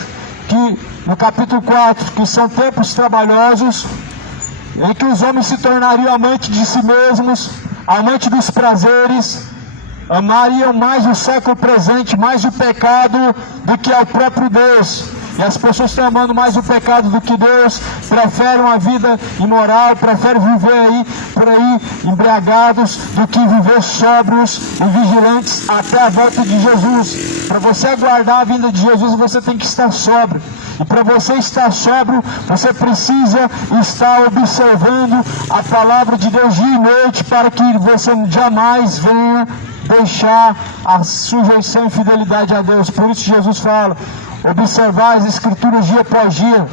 que no capítulo 4, que são tempos trabalhosos, em que os homens se tornariam amantes de si mesmos, amantes dos prazeres, amariam mais o século presente, mais o pecado do que ao próprio Deus. E as pessoas estão amando mais o pecado do que Deus, preferem uma vida imoral, preferem viver por aí embriagados, do que viver sóbrios e vigilantes até a volta de Jesus. Para você aguardar a vinda de Jesus, você tem que estar sóbrio. E para você estar sóbrio, você precisa estar observando a palavra de Deus dia e noite, para que você jamais venha deixar a sujeição e fidelidade a Deus. Por isso Jesus fala: observar as Escrituras dia após dia,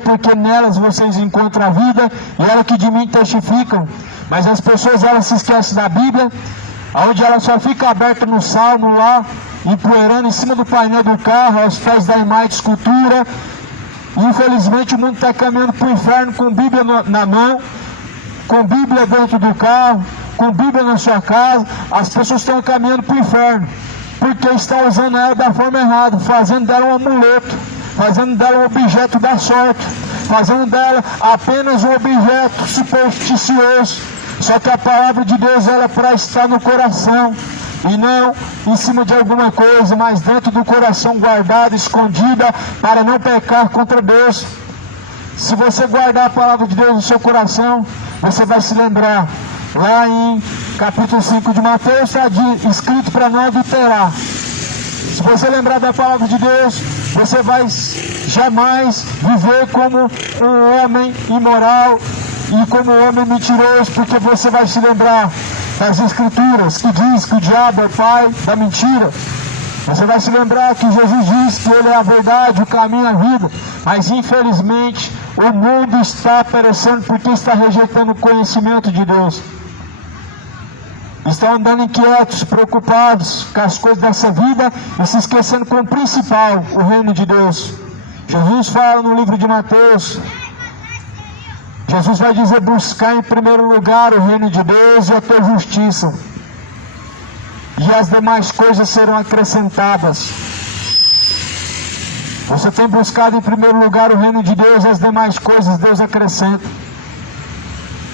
porque nelas vocês encontram a vida, e ela que de mim testificam. Mas as pessoas, elas se esquecem da Bíblia, onde ela só fica aberta no Salmo lá, empoeirando em cima do painel do carro, aos pés da imagem de escultura. E infelizmente o mundo está caminhando para o inferno com Bíblia na mão, com Bíblia dentro do carro, com Bíblia na sua casa. As pessoas estão caminhando para o inferno, porque estão usando ela da forma errada, fazendo dela um amuleto, fazendo dela um objeto da sorte, fazendo dela apenas um objeto supersticioso. Só que a palavra de Deus, ela é para estar no coração, e não em cima de alguma coisa, mas dentro do coração, guardada, escondida, para não pecar contra Deus. Se você guardar a palavra de Deus no seu coração, você vai se lembrar. Lá em capítulo 5 de Mateus está escrito para não adulterar. Se você lembrar da palavra de Deus, você vai jamais viver como um homem imoral e como um homem mentiroso, porque você vai se lembrar das Escrituras, que diz que o diabo é pai da mentira. Você vai se lembrar que Jesus diz que Ele é a verdade, o caminho e a vida. Mas infelizmente o mundo está perecendo porque está rejeitando o conhecimento de Deus. Estão andando inquietos, preocupados com as coisas dessa vida e se esquecendo com o principal, o reino de Deus. Jesus fala no livro de Mateus, Jesus vai dizer: buscar em primeiro lugar o reino de Deus e a tua justiça, e as demais coisas serão acrescentadas. Você tem buscado em primeiro lugar o reino de Deus, e as demais coisas Deus acrescenta.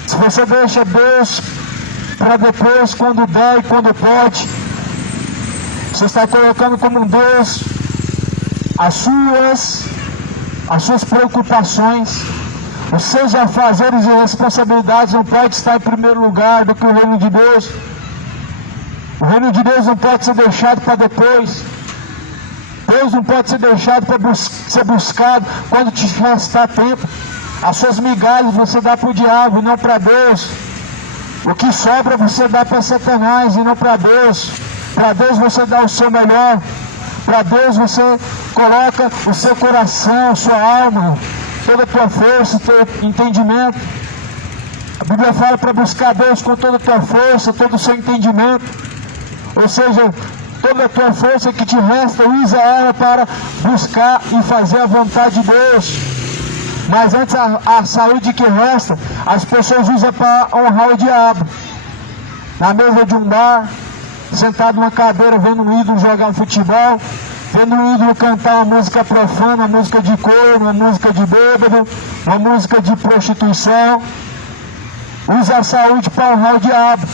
Se você deixa Deus para depois, quando der e quando pode, você está colocando como um Deus as suas preocupações, os seus afazeres e responsabilidades não podem estar em primeiro lugar do que o reino de Deus. O reino de Deus não pode ser deixado para depois. Deus não pode ser deixado para ser buscado quando te restar tempo. As suas migalhas você dá para o diabo e não para Deus. O que sobra você dá para Satanás e não para Deus. Para Deus você dá o seu melhor. Para Deus você coloca o seu coração, a sua alma, toda a tua força, o teu entendimento. A Bíblia fala para buscar Deus com toda a tua força, todo o seu entendimento. Ou seja, toda a tua força que te resta, usa ela para buscar e fazer a vontade de Deus. Mas antes a saúde que resta, as pessoas usam para honrar o diabo. Na mesa de um bar, sentado numa cadeira vendo um ídolo jogar um futebol, vendo o ídolo cantar uma música profana, uma música de corno, uma música de bêbado, uma música de prostituição. Usa a saúde para honrar o diabo.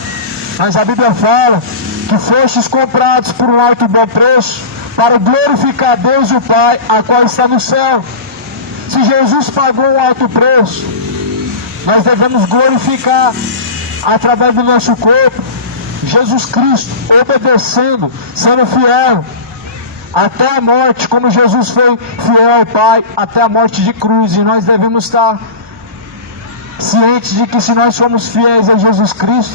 Mas a Bíblia fala que fostes comprados por um alto e bom preço para glorificar Deus o Pai, a qual está no céu. Se Jesus pagou um alto preço, nós devemos glorificar através do nosso corpo Jesus Cristo, obedecendo, sendo fiel até a morte, como Jesus foi fiel ao Pai até a morte de cruz. E nós devemos estar cientes de que se nós somos fiéis a Jesus Cristo,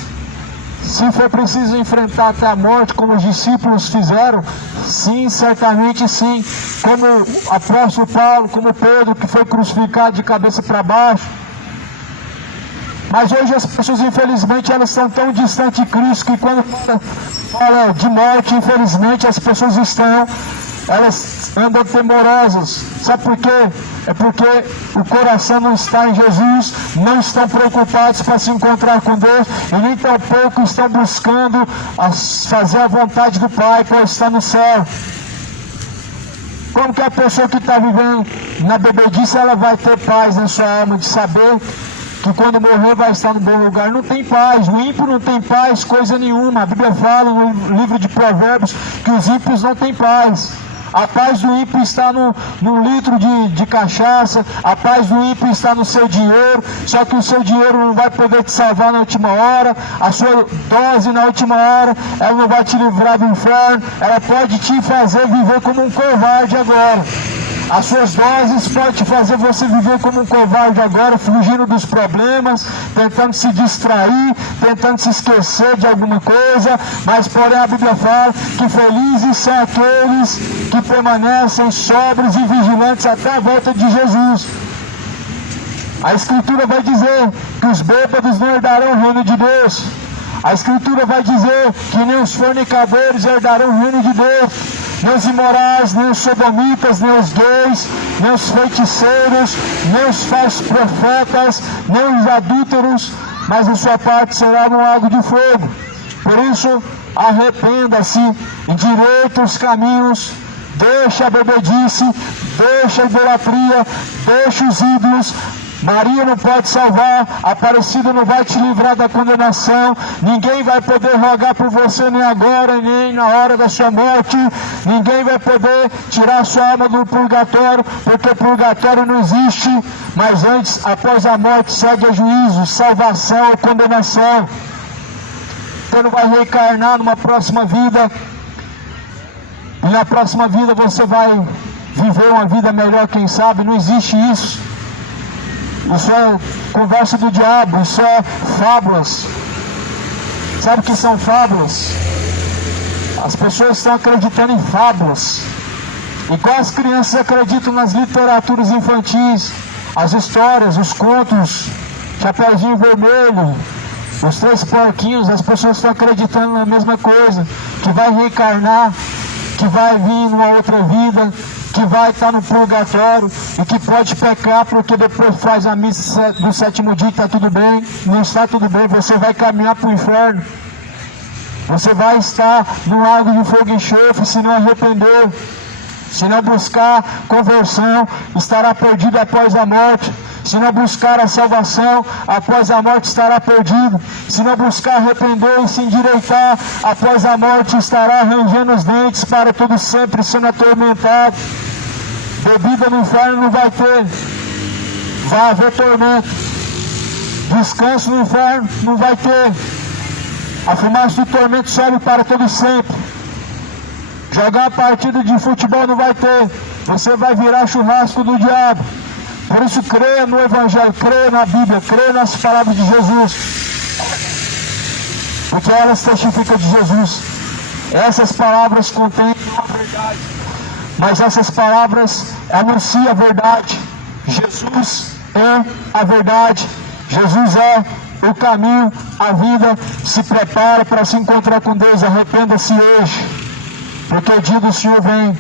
se for preciso enfrentar até a morte, como os discípulos fizeram, sim, certamente sim, como o apóstolo Paulo, como Pedro, que foi crucificado de cabeça para baixo. Mas hoje as pessoas, infelizmente, elas estão tão distantes de Cristo, que quando fala de morte, infelizmente, as pessoas elas andam temorosas. Sabe por quê? É porque o coração não está em Jesus, não estão preocupados para se encontrar com Deus, e nem tampouco estão buscando fazer a vontade do Pai, para estar no céu. Como que a pessoa que está vivendo na bebedice, ela vai ter paz na sua alma, de saber que quando morrer vai estar no bom lugar? Não tem paz. O ímpio não tem paz, coisa nenhuma. A Bíblia fala no livro de Provérbios que os ímpios não têm paz. A paz do ímpio está no litro de cachaça, a paz do ímpio está no seu dinheiro, só que o seu dinheiro não vai poder te salvar na última hora, a sua dose na última hora, ela não vai te livrar do inferno, ela pode te fazer viver como um covarde agora. As suas doses podem te fazer você viver como um covarde agora, fugindo dos problemas, tentando se distrair, tentando se esquecer de alguma coisa, mas porém a Bíblia fala que felizes são aqueles que permanecem sóbrios e vigilantes até a volta de Jesus. A Escritura vai dizer que os bêbados não herdarão o reino de Deus. A Escritura vai dizer que nem os fornicadores herdarão o reino de Deus. Nem os imorais, nem os sodomitas, nem os gays, nem os feiticeiros, nem os falsos profetas, nem os adúlteros, mas a sua parte será no lago de fogo. Por isso, arrependa-se, endireita os caminhos, deixa a bebedice, deixa a idolatria, deixa os ídolos. Maria não pode salvar, Aparecida não vai te livrar da condenação, ninguém vai poder rogar por você nem agora, nem na hora da sua morte, ninguém vai poder tirar sua alma do purgatório, porque purgatório não existe, mas antes, após a morte, segue a juízo, salvação ou condenação. Você não vai reencarnar numa próxima vida, e na próxima vida você vai viver uma vida melhor, quem sabe. Não existe isso. Isso é conversa do diabo, isso é fábulas. Sabe o que são fábulas? As pessoas estão acreditando em fábulas. Igual as crianças acreditam nas literaturas infantis, as histórias, os contos, Chapeuzinho Vermelho, os Três Porquinhos. As pessoas estão acreditando na mesma coisa, que vai reencarnar, que vai vir numa outra vida, que vai estar no purgatório e que pode pecar porque depois faz a missa do sétimo dia e está tudo bem. Não está tudo bem, você vai caminhar para o inferno. Você vai estar no lago de fogo e enxofre se não arrepender. Se não buscar conversão, estará perdido após a morte. Se não buscar a salvação, após a morte estará perdido. Se não buscar arrepender e se endireitar, após a morte estará rangendo os dentes para todo sempre, sendo atormentado. Bebida no inferno não vai ter, vai haver tormento. Descanso no inferno não vai ter. A fumaça do tormento sobe para todo sempre. Jogar partida de futebol não vai ter, você vai virar churrasco do diabo. Por isso, creia no Evangelho, creia na Bíblia, creia nas palavras de Jesus, porque elas testificam de Jesus. Essas palavras contêm a verdade, mas essas palavras anunciam a verdade. Jesus é a verdade, Jesus é o caminho, a vida. Se prepare para se encontrar com Deus, arrependa-se hoje, porque o dia do Senhor vem,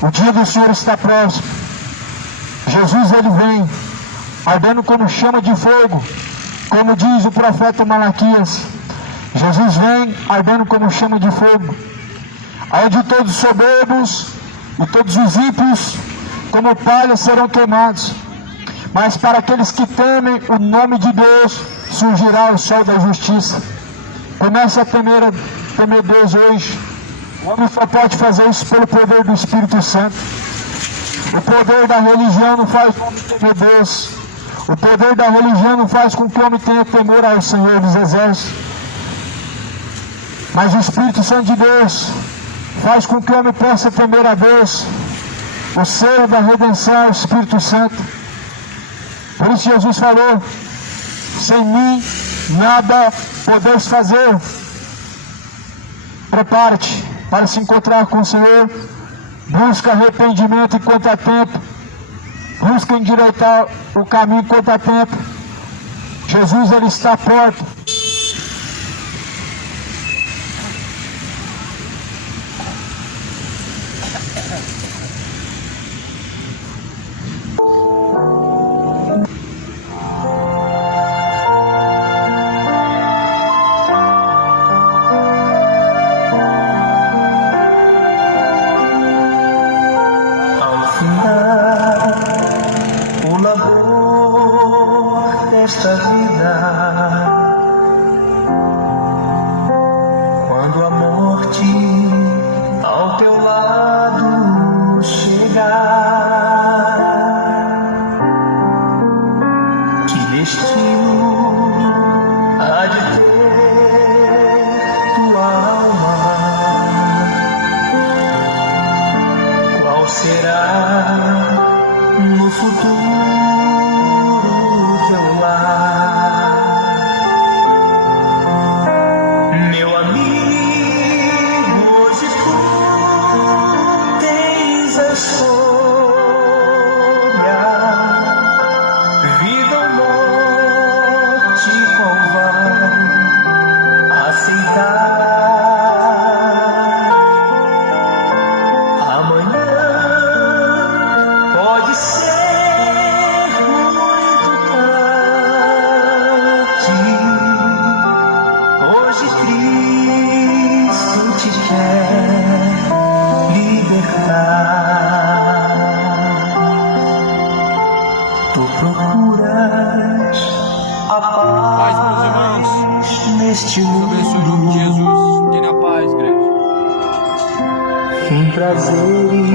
o dia do Senhor está próximo. Jesus, ele vem ardendo como chama de fogo, como diz o profeta Malaquias. Jesus vem ardendo como chama de fogo. onde todos os soberbos e todos os ímpios, como palha, serão queimados. Mas para aqueles que temem o nome de Deus, surgirá o sol da justiça. Comece a temer Deus hoje. O homem só pode fazer isso pelo poder do Espírito Santo. O poder da religião não faz o homem temer Deus. O poder da religião não faz com que o homem tenha temor ao Senhor dos Exércitos. Mas o Espírito Santo de Deus faz com que o homem possa temer a Deus. O selo da redenção é o Espírito Santo. Por isso Jesus falou: sem mim nada podeis fazer. Prepare-te para se encontrar com o Senhor. Busca arrependimento enquanto há tempo. Busca endireitar o caminho enquanto há tempo. Jesus, ele está à porta. Desta vida, quando a morte ao teu lado chegar, que destino há de ter tua alma? Qual será no futuro teu lar? Meu amigo, hoje tu tens a escolha, vida ou morte, qual vai aceitar? Amanhã pode ser hoje Cristo te quer libertar. Tu procuras a paz, meus irmãos, neste mundo. Abençoe o nome de Jesus. Tenha paz, igreja. Em prazeres